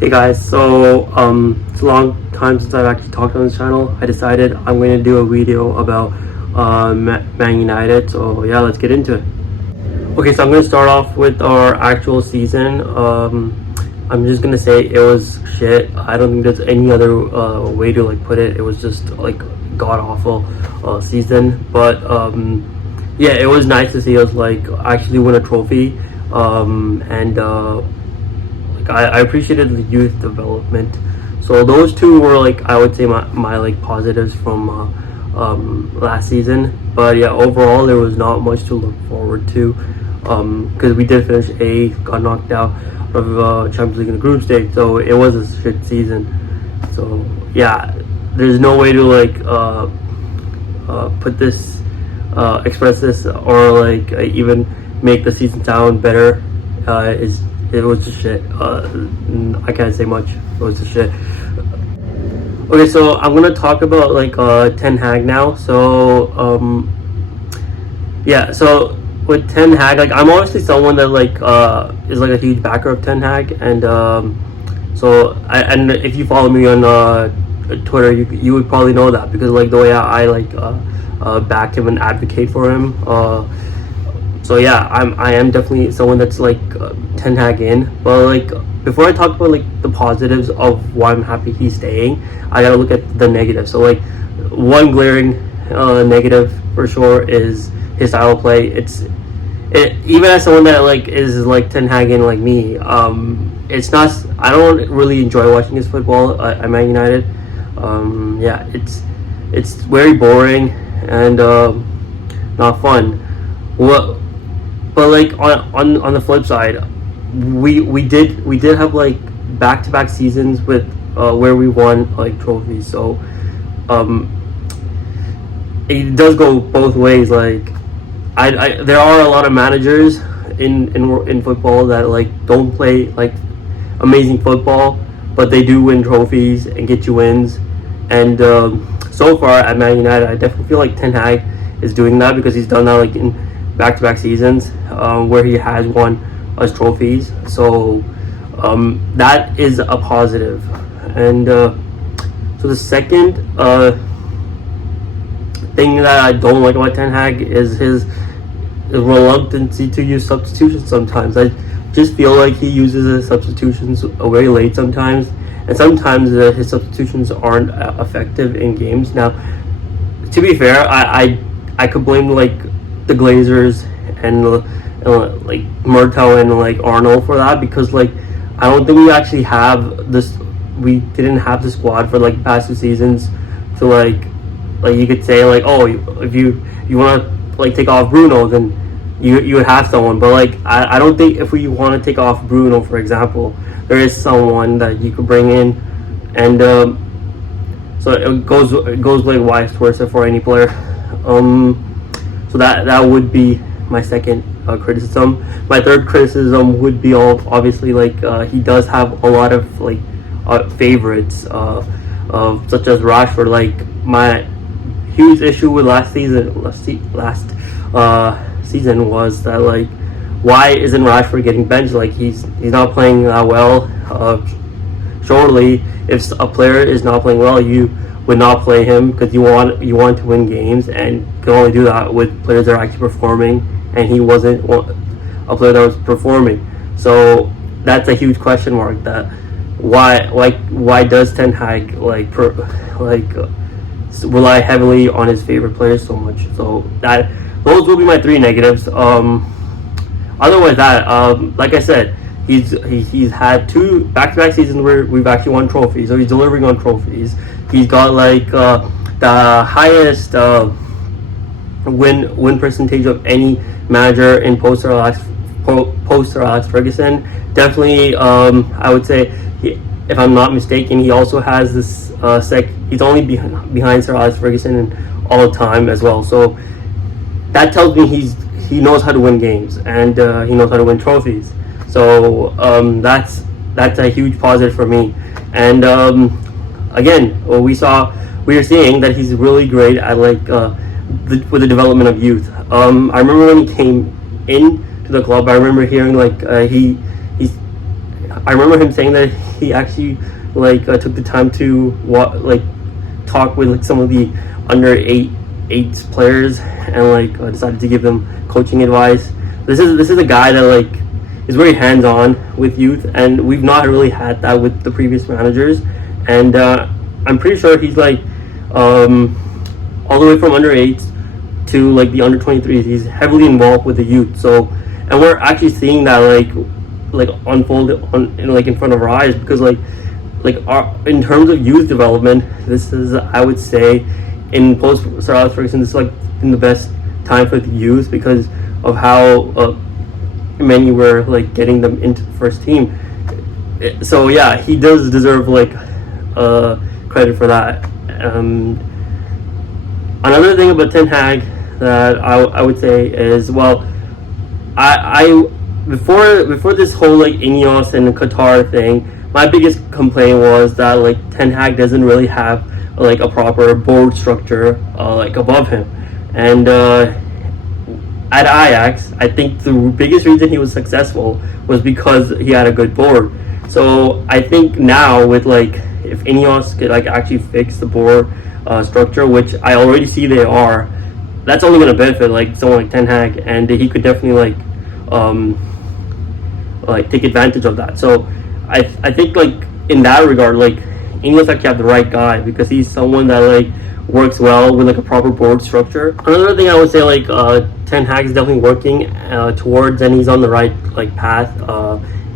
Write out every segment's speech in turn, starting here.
Hey guys, so it's a long time since I've actually talked on this channel. I decided I'm going to do a video about Man United. So yeah, let's get into it. Okay, so I'm going to start off with our actual season. I'm just going to say it was shit. I don't think there's any other way to put it. It was just god awful season. But yeah, it was nice to see us actually win a trophy. I appreciated the youth development. So those two were I would say my positives from last season. But yeah, overall there was not much to look forward to because we did finish eighth, got knocked out of Champions League in the group stage. So it was a shit season. So yeah, there's no way to put this, express this, or even make the season sound better. It was just shit. I can't say much. It was just shit. Okay, so I'm gonna talk about Ten Hag now. So yeah, so with Ten Hag, I'm obviously someone that is a huge backer of Ten Hag, and and if you follow me on Twitter, you would probably know that, because the way I back him and advocate for him. So yeah, I am definitely someone that's Ten Hag in. But before I talk about the positives of why I'm happy he's staying, I gotta look at the negatives. So one glaring negative for sure is his style of play. Even as someone that is Ten Hag in me, it's not. I don't really enjoy watching his football at Man United. Yeah, it's very boring and not fun. But on the flip side, we did have back-to-back seasons with where we won trophies. So it does go both ways. There are a lot of managers in football that don't play amazing football, but they do win trophies and get you wins. And so far at Man United, I definitely feel Ten Hag is doing that, because he's done that in back-to-back seasons where he has won us trophies. So that is a positive. And so the second thing that I don't like about Ten Hag is his reluctance to use substitutions sometimes. I just feel he uses his substitutions very late sometimes, and sometimes his substitutions aren't effective in games. Now, to be fair, I could blame the Glazers and Murtaugh and Arnold for that, because I don't think we actually have this. We didn't have the squad for past two seasons to you could say oh, if you want to take off Bruno, then you would have someone. But I don't think if we want to take off Bruno, for example, there is someone that you could bring in. And so it goes vice versa for any player. So that would be my second criticism. My third criticism would be obviously he does have a lot of favorites, such as Rashford. My huge issue with last season was that why isn't Rashford getting benched? He's not playing that well. Surely, if a player is not playing well, you would not play him, because you want to win games, and can only do that with players that are actually performing, and he wasn't a player that was performing. So that's a huge question mark. That why does Ten Hag rely heavily on his favorite players so much? So those will be my three negatives. Otherwise, like I said, he's had two back-to-back seasons where we've actually won trophies, so he's delivering on trophies. He's got the highest win percentage of any manager in post Alex Ferguson. Definitely, I would say, if I'm not mistaken, he also has this he's only behind Sir Alex Ferguson in all the time as well. So that tells me he knows how to win games, and he knows how to win trophies. So that's a huge positive for me. And again, we are seeing that he's really great at with the development of youth. I remember when he came in to the club, I remember hearing I remember him saying that he actually took the time to talk with like some of the under eight players and decided to give them coaching advice. This is a guy that is very hands-on with youth, and we've not really had that with the previous managers. And I'm pretty sure he's all the way from under 8s to the under 23s. He's heavily involved with the youth. So, and we're actually seeing that unfold in front of our eyes, because in terms of youth development, this is, I would say, in post Sir Alex Ferguson, this is in the best time for the youth because of how many were getting them into the first team. So yeah, he does deserve credit for that. Another thing about Ten Hag that I would say is, well, I before this whole Ineos and Qatar thing, my biggest complaint was that Ten Hag doesn't really have a proper board structure above him. And at Ajax, I think the biggest reason he was successful was because he had a good board. So I think now with if Ineos could actually fix the board structure, which I already see they are, that's only going to benefit someone like Ten Hag, and he could definitely take advantage of that. So I think in that regard, Ineos actually have the right guy, because he's someone that works well with a proper board structure. Another thing I would say Ten Hag is definitely working towards, and he's on the right path,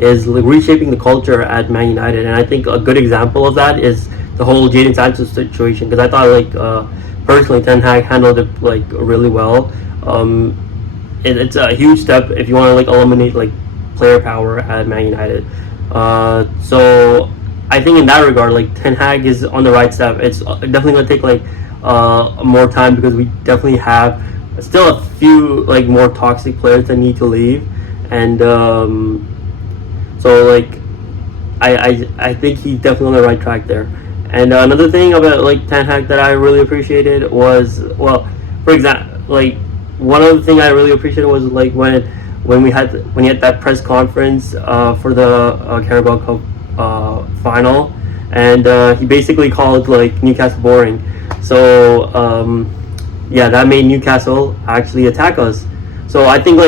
is reshaping the culture at Man United. And I think a good example of that is the whole Jadon Sancho situation, because I thought personally Ten Hag handled it really well. It's a huge step if you want to eliminate player power at Man United. So I think in that regard, Ten Hag is on the right step. It's definitely going to take more time, because we definitely have still a few more toxic players that need to leave. And so I think he's definitely on the right track there. And another thing about Ten Hag that I really appreciated was, well, for example, one other thing I really appreciated was when he had that press conference for the Carabao Cup final, and he basically called Newcastle boring. So yeah, that made Newcastle actually attack us. So I think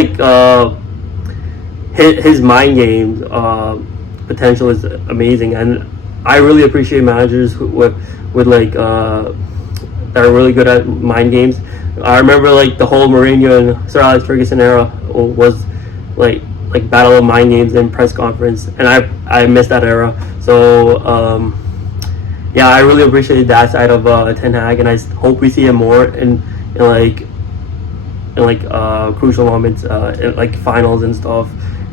his mind games potential is amazing, and I really appreciate managers who with that are really good at mind games. I remember the whole Mourinho and Sir Alex Ferguson era was battle of mind games and press conference, and I missed that era. So yeah, I really appreciated that side of Ten Hag, and I hope we see him more in crucial moments, in finals and stuff,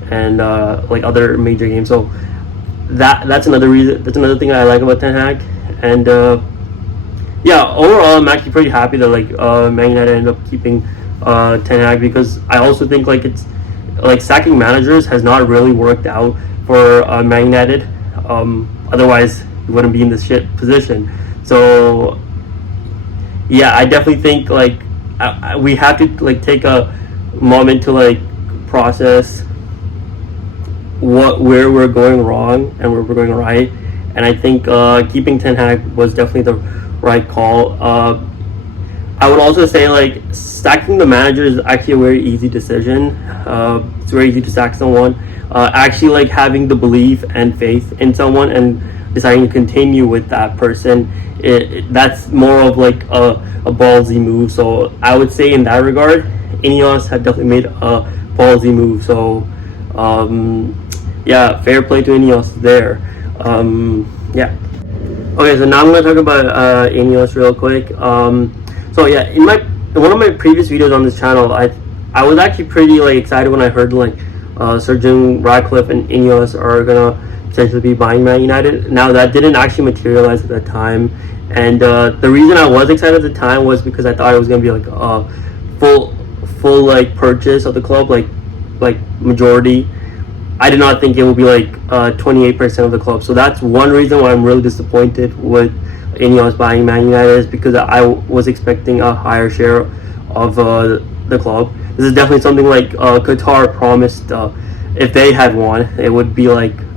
and other major games. So that's another reason. That's another thing I like about Ten Hag. And yeah, overall, I'm actually pretty happy that Man United ended up keeping Ten Hag, because I also think it's sacking managers has not really worked out for Man United. Otherwise, we wouldn't be in this shit position. So yeah, I definitely think we have to take a moment to process where we're going wrong and where we're going right. And I think keeping Ten Hag was definitely the right call. I would also say stacking the manager is actually a very easy decision. It's very easy to sack someone. Actually having the belief and faith in someone and deciding to continue with that person, that's more of a ballsy move. So I would say in that regard, Ineos have definitely made a ballsy move. So yeah, fair play to Ineos there. Yeah. Okay, so now I'm going to talk about Ineos real quick. So yeah, in one of my previous videos on this channel, I was actually pretty excited when I heard Sir Jim Ratcliffe and Ineos are gonna potentially be buying Man United. Now that didn't actually materialize at that time, and the reason I was excited at the time was because I thought it was gonna be a full purchase of the club, majority. I did not think it would be 28% of the club. So that's one reason why I'm really disappointed with Ineos buying Man United, is because I was expecting a higher share of the club. This is definitely something Qatar promised. If they had won, it would be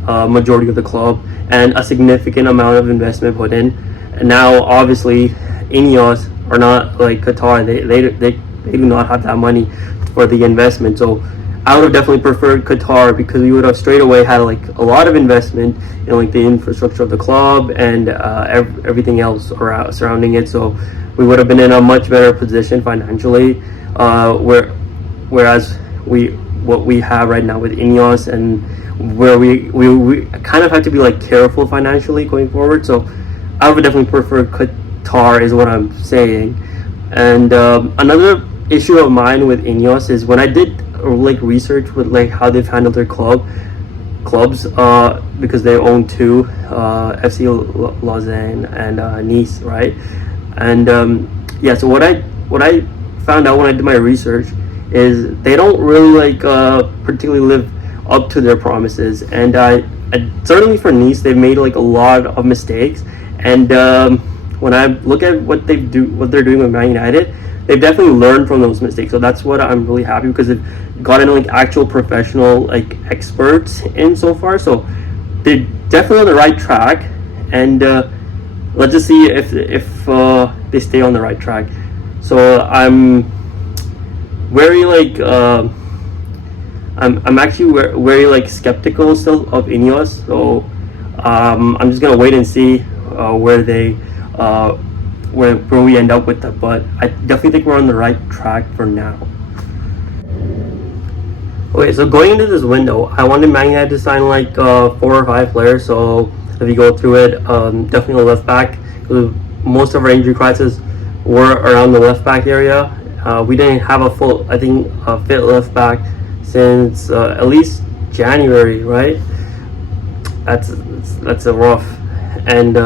majority of the club and a significant amount of investment put in. And now, obviously, Ineos are not like Qatar. They do not have that money for the investment. So I would have definitely preferred Qatar, because we would have straight away had like a lot of investment in like the infrastructure of the club and everything else around surrounding it. So we would have been in a much better position financially, whereas what we have right now with Ineos, and where we kind of have to be like careful financially going forward. So I would definitely prefer Qatar, is what I'm saying. And another issue of mine with Ineos is when I did like research with like how they've handled their clubs, because they own two, FC Lausanne and Nice, right? And yeah, so what I found out when I did my research is they don't really like particularly live up to their promises. And I certainly for Nice, they've made like a lot of mistakes. And when I look at what they're doing with Man United, they've definitely learned from those mistakes. So that's what I'm really happy, because they've gotten like actual professional like experts in so far. So they're definitely on the right track. And let's just see if they stay on the right track. So I'm very like I'm actually very like skeptical still of Ineos. So I'm just gonna wait and see where we end up with that. But I definitely think we're on the right track for now. Okay, so going into this window, I wanted Man United to sign like 4 or 5 players. So if you go through it, definitely a left back. Most of our injury crisis were around the left back area. We didn't have a full, I think, fit left back since at least January, right? That's a rough. And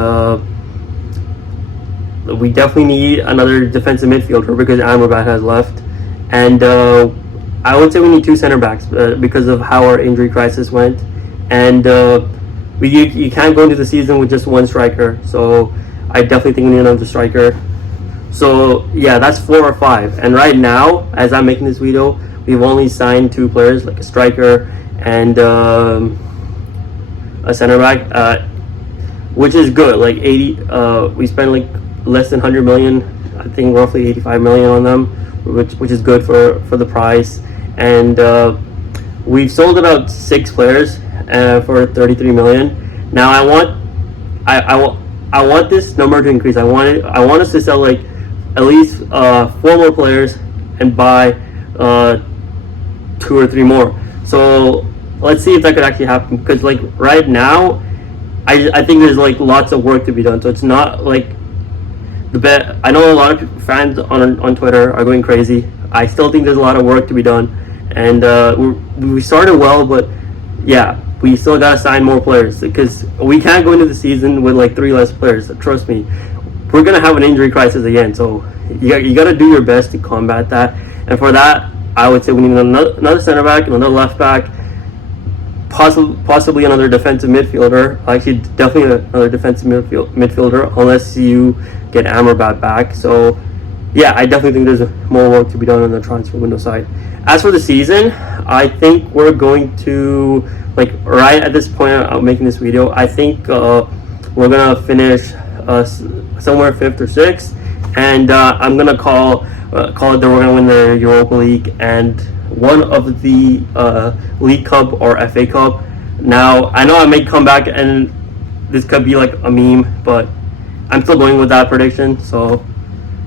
we definitely need another defensive midfielder, because Amrabat has left. And I would say we need 2 center backs because of how our injury crisis went. And you can't go into the season with just 1 striker. So I definitely think we need another striker. So yeah, that's 4 or 5. And right now, as I'm making this video, we've only signed 2 players, like a striker and a center back, which is good. Like 80, we spent like less than 100 million, I think roughly 85 million on them, which is good for the price. And we've sold about 6 players for 33 million. Now I want this number to increase. I want us to sell like at least 4 more players and buy 2 or 3 more. So let's see if that could actually happen, because like right now I think there's like lots of work to be done. So it's not like the bet. I know a lot of fans on Twitter are going crazy. I still think there's a lot of work to be done, and we started well, but yeah, we still gotta sign more players, because we can't go into the season with like 3 less players. Trust me, we're gonna have an injury crisis again. So you gotta do your best to combat that. And for that, I would say we need another center back, another left back, possibly another defensive midfielder. Actually, definitely another defensive midfielder, unless you get Amrabat back. So yeah, I definitely think there's more work to be done on the transfer window side. As for the season, I think we're going to, like right at this point I'm making this video, I think we're gonna finish somewhere 5th or 6th, and I'm gonna call it that we're gonna win the Europa League and one of the League Cup or FA Cup. Now I know I may come back and this could be like a meme, but I'm still going with that prediction. So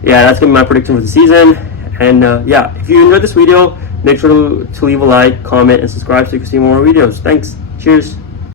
yeah, that's gonna be my prediction for the season. And yeah, if you enjoyed this video, make sure to leave a like, comment, and subscribe so you can see more videos. Thanks. Cheers.